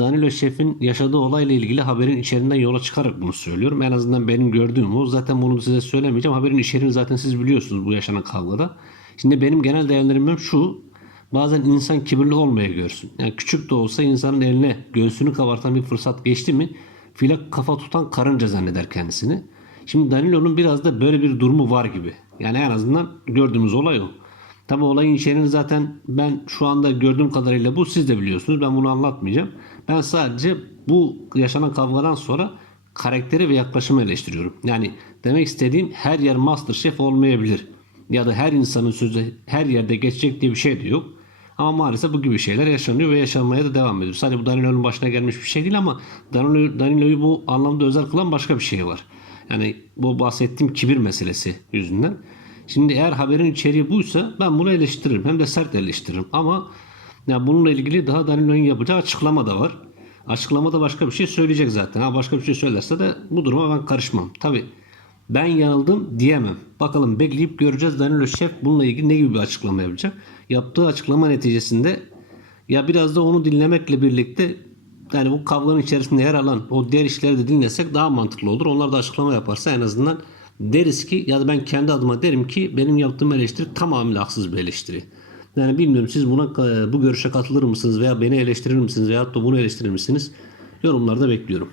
Danilo Şef'in yaşadığı olayla ilgili haberin içeriğinden yola çıkarak bunu söylüyorum. En azından benim gördüğüm o. Zaten bunu size söylemeyeceğim. Haberin içeriğini zaten siz biliyorsunuz bu yaşanan kavgada. Şimdi benim genel değerlendirmem şu. Bazen insan kibirli olmaya görsün. Yani küçük de olsa insanın eline göğsünü kabartan bir fırsat geçti mi file kafa tutan karınca zanneder kendisini. Şimdi Danilo'nun biraz da böyle bir durumu var gibi. Yani en azından gördüğümüz olay o. Tabi olayın içeriğini zaten ben şu anda gördüğüm kadarıyla bu siz de biliyorsunuz. Ben bunu anlatmayacağım. Ben sadece bu yaşanan kavgadan sonra karakteri ve yaklaşımı eleştiriyorum. Yani demek istediğim her yer master şef olmayabilir. Ya da her insanın sözü her yerde geçecek diye bir şey de yok. Ama maalesef bu gibi şeyler yaşanıyor ve yaşanmaya da devam ediyor. Sadece bu Danilo'nun başına gelmiş bir şey değil ama Danilo, Danilo'yu bu anlamda özel kılan başka bir şey var. Yani bu bahsettiğim kibir meselesi yüzünden. Şimdi eğer haberin içeriği buysa ben bunu eleştiririm. Hem de sert eleştiririm. Ama ya bununla ilgili daha Danilo'nun yapacağı açıklama da var. Açıklamada başka bir şey söyleyecek zaten. Ha başka bir şey söylerse de bu duruma ben karışmam. Tabi ben yanıldım diyemem. Bakalım bekleyip göreceğiz Danilo Şef bununla ilgili ne gibi bir açıklama yapacak. Yaptığı açıklama neticesinde ya biraz da onu dinlemekle birlikte yani bu kavganın içerisinde yer alan o diğer işleri de dinlesek daha mantıklı olur. Onlar da açıklama yaparsa en azından deriz ki ya da ben kendi adıma derim ki benim yaptığım eleştiri tamamıyla haksız bir eleştiri. Yani bilmiyorum siz buna bu görüşe katılır mısınız veya beni eleştirir misiniz veyahut da bunu eleştirir misiniz? Yorumlarda bekliyorum.